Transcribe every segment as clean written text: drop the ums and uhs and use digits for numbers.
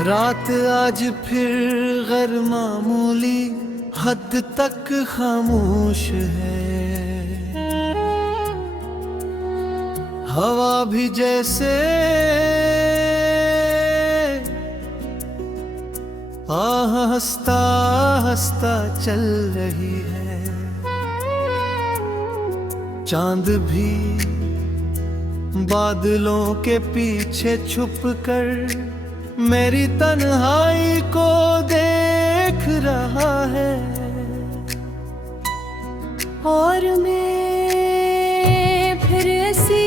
रात आज फिर गैर मामूली हद तक खामोश है। हवा भी जैसे हंसता हंसता चल रही है। चांद भी बादलों के पीछे छुप कर मेरी तन्हाई को देख रहा है। और मैं फिर ऐसी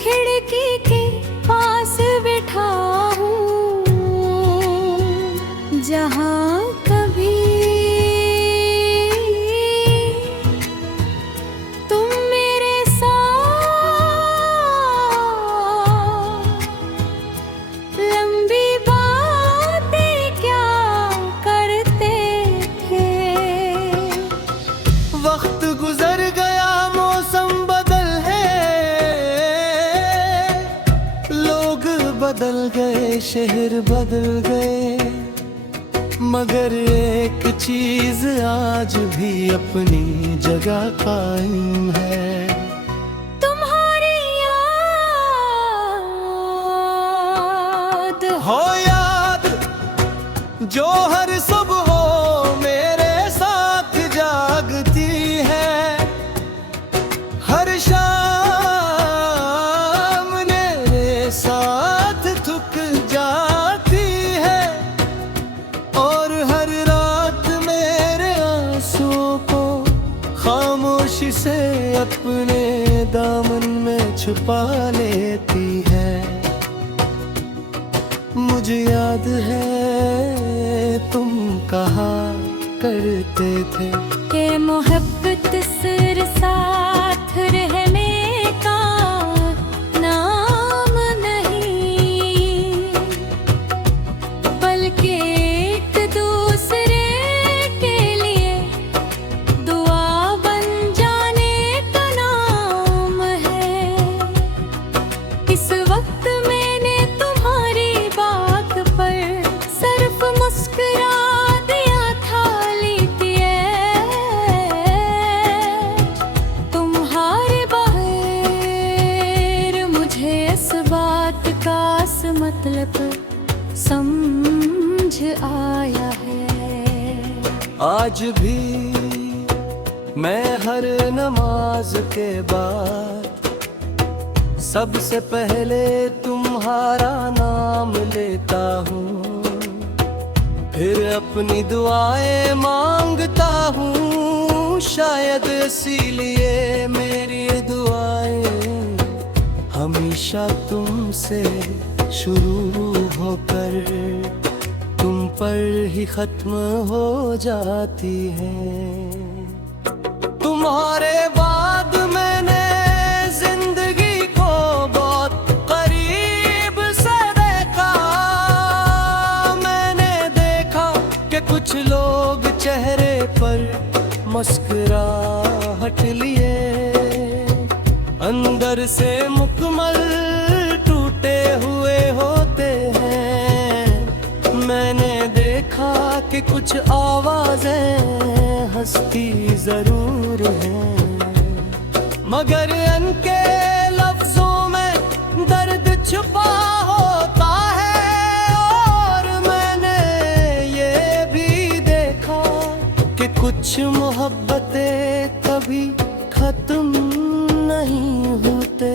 खिड़की के पास बैठा हूँ जहाँ कभी तुम मेरे साथ लंबी बातें क्या करते थे। वक्त गुजर गया, मौसम बदल है, लोग बदल गए, शहर बदल गए, मगर एक चीज आज भी अपनी जगह कायम है। तुम्हारी याद हो याद जो हर सुबह मेरे साथ जागती है, हर शाम मेरे साथ थक जाती है, और हर रात मेरे आंसुओं को खामोशी से अपने दामन में छुपा लेती है। मुझे याद है तुम कहा करते थे के मोहब्बत सिर साथ रहने का नाम नहीं, बल्कि एक दूसरे के लिए दुआ बन जाने का नाम है। इस वक्त मैंने तुम्हारी बात पर सिर्फ मुस्कुरा दिया था, लीजिए तुम्हारे बगैर मुझे इस बात का मतलब समझ आया है। आज भी मैं हर नमाज के बाद सबसे पहले तुम्हारा नाम लेता हूँ, फिर अपनी दुआएं मांगता हूँ। शायद इसीलिए मेरी दुआएं हमेशा तुमसे शुरू होकर तुम पर ही खत्म हो जाती हैं। तुम्हारे बाद मैंने जिंदगी को बहुत करीब से देखा। मैंने देखा कि कुछ लोग चेहरे पर मुस्कुराहट लिए अंदर से मुकम्मल टूटे हुए होते हैं। मैंने देखा कि कुछ आवाजें हंसती जरूर हैं, मगर उनके लफ्जों में दर्द छुपा होता है। और मैंने ये भी देखा कि कुछ मोहब्बतें कभी खत्म नहीं होते,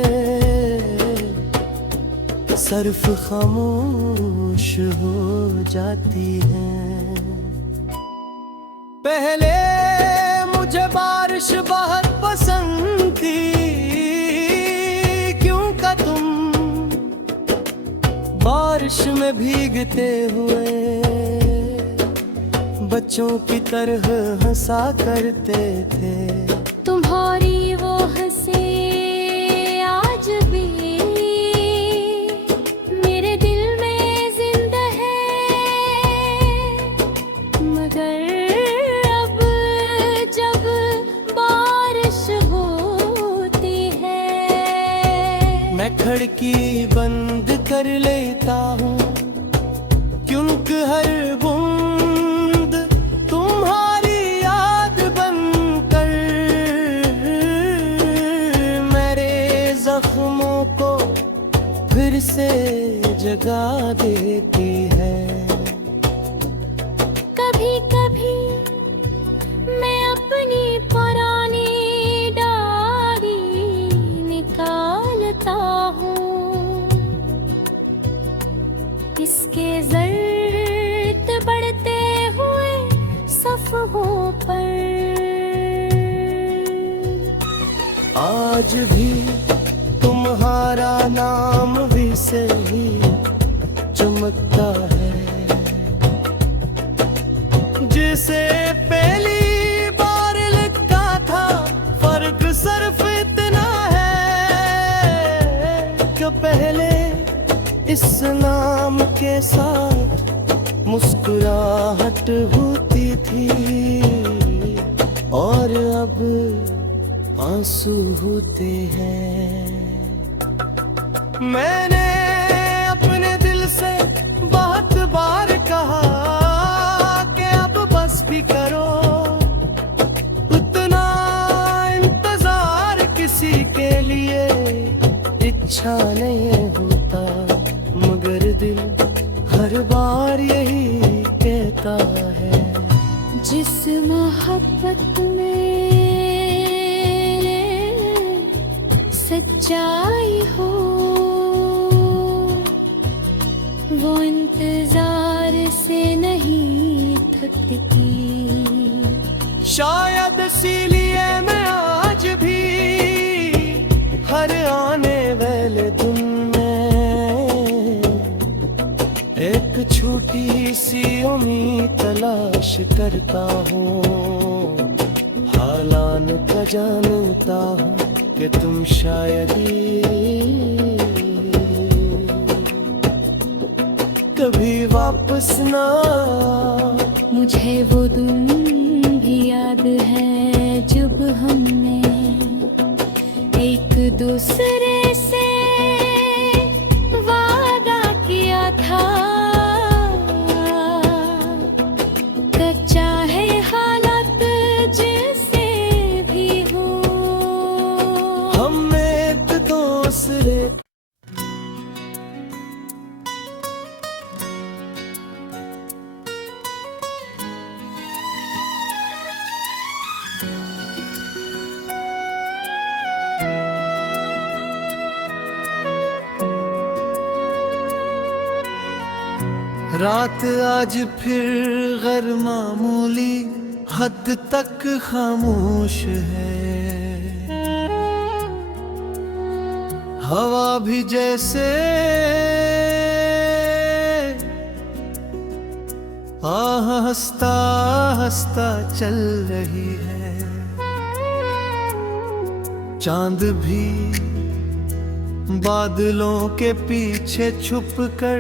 सिर्फ खामोश हो जाती हैं। पहले मुझे बारिश बहुत पसंद थी, क्योंकि तुम बारिश में भीगते हुए बच्चों की तरह हंसा करते थे। तुम्हारी वो हंसी आज भी मेरे दिल में जिंदा है, मगर अब जब बारिश होती है मैं खिड़की बंद कर लेता हूँ, क्योंकि हर बूंद तुम्हारी याद बनकर मेरे जख्मों को फिर से जगा देती है। कभी कभी मैं अपनी पुरानी डायरी निकालता हूँ, इसके ज़र्द बढ़ते हुए सफ़हों पर। आज भी तुम्हारा नाम भी सही चमकता है, जिसे पहली बार लिखा था फर्क सिर्फ इतना है कि पहले इस नाम के साथ मुस्कुराहट होती थी और अब आंसू होते हैं। मैंने अपने दिल से बहुत बार कहा कि अब बस भी करो, उतना इंतजार किसी के लिए इच्छा नहीं होता, मगर दिल हर बार यही कहता है। जिस मोहब्बत में सच्चाई हो वो इंतजार से नहीं थकती। शायद इसीलिए मैं आज भी हर आने वाले दिन में एक छोटी सी उम्मीद तलाश करता हूँ। हालान का जानता हूँ कि तुम शायद कभी वापस ना। मुझे वो दिन भी याद है जब हमने एक दूसरे से वादा किया था, कच्चा है हालत जैसे भी हो, हम एक दूसरे रात आज फिर गैर मामूली हद तक खामोश है। हवा भी जैसे हंसता हंसता चल रही है। चांद भी बादलों के पीछे छुप कर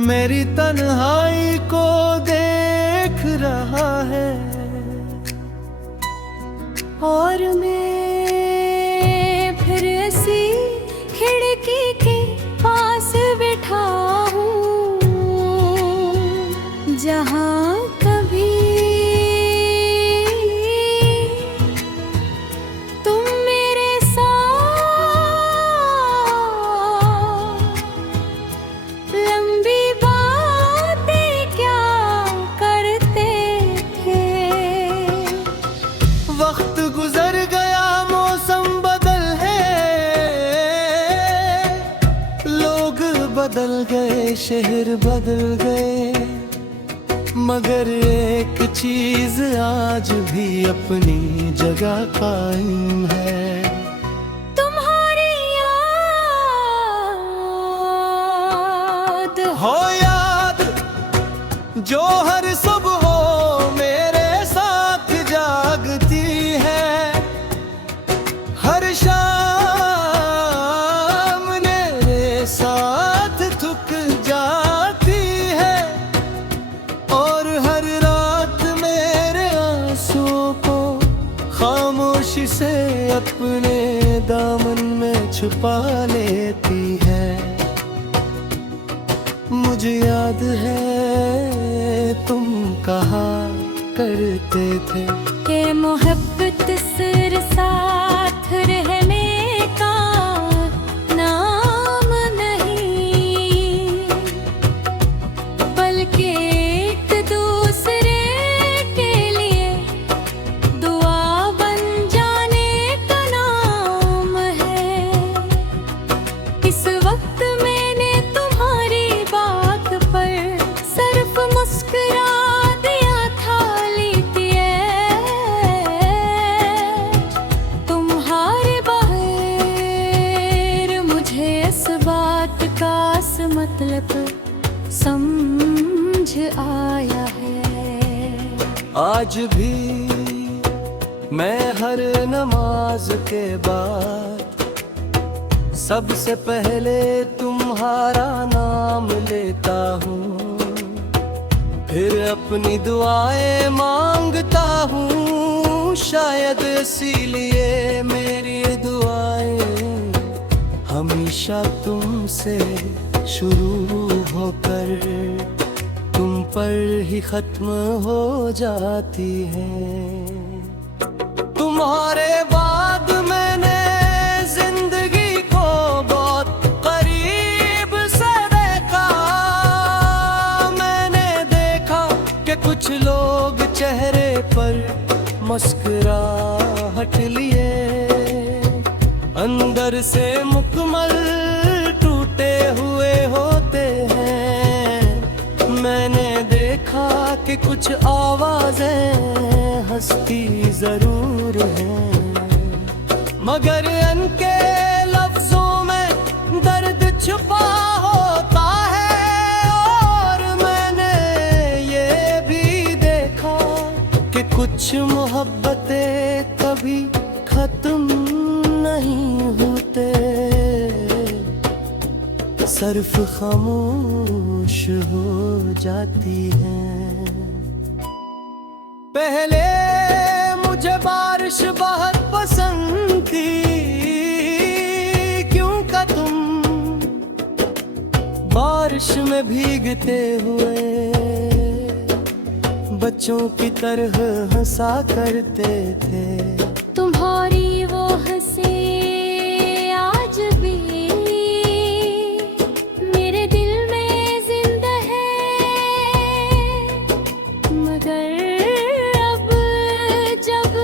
मेरी तन्हाई को देख रहा है। और मैं फिर ऐसी खिड़की के पास बैठा हूँ जहाँ कभी तुम मेरे साथ लंबी बातें क्या करते थे। वक्त गुजर गया, मौसम बदल है, लोग बदल गए, शहर बदल गए, मगर एक चीज आज भी अपनी जगह कायम है। तुम्हारी याद हो याद जो हर सुबह मेरे साथ जागती है, हर शाम मेरे साथ थक जाती है, और हर रात मेरे आंसुओं को खामोशी से अपने दामन में छुपा लेती है। मुझे याद है तुम कहा करते थे के मोहब्बत सिर साथ रहने का नाम नहीं, बल्कि एक दूसरे के लिए दुआ बन जाने का नाम है। इस वक्त मैंने तुम्हारी बात पर सिर्फ मुस्कुरा दिया था, लीजिए तुम्हारे बगैर मुझे इस बात का मतलब समझ आया है। आज भी मैं हर नमाज के बाद सबसे पहले तुम्हारा नाम लेता हूँ, फिर अपनी दुआएं मांगता हूँ। शायद इसीलिए मेरी दुआएं हमेशा तुमसे शुरू होकर तुम पर ही खत्म हो जाती हैं। तुम्हारे बाद मैंने जिंदगी को बहुत करीब से देखा। मैंने देखा कि कुछ लोग चेहरे पर मुस्कुराहट लिए अंदर से मुकम्मल टूटे हुए होते हैं। मैंने देखा कि कुछ आवाजें हंसती जरूर हैं, मगर उनके लफ्जों में दर्द छुपा होता है। और मैंने ये भी देखा कि कुछ मोहब्बतें कभी खत्म नहीं होते, सिर्फ खामोश हो जाती हैं। पहले मुझे बारिश बहुत पसंद थी, क्यों का तुम बारिश में भीगते हुए बच्चों की तरह हंसा करते थे। तुम्हारी वो हंसी आज भी मेरे दिल में जिंदा है, मगर अब जब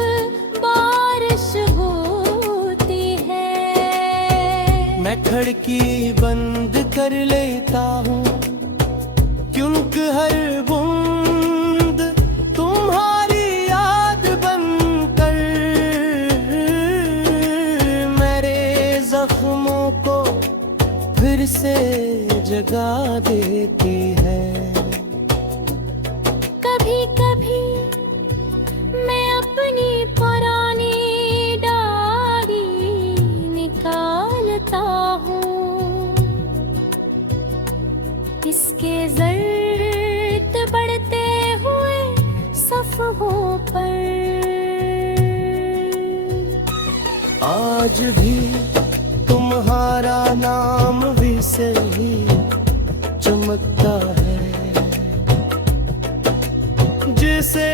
बारिश होती है मैं खिड़की बंद कर लेता हूँ, क्योंकि हर बूंद तुम्हारी याद बनकर मेरे जख्मों को फिर से जगा देती है। कभी कभी मैं अपनी पुरानी डायरी निकालता हूँ, इसके जर्द बढ़ते हुए सफ़हों पर। आज भी तुम्हारा नाम भी से ही चमकता है, जिसे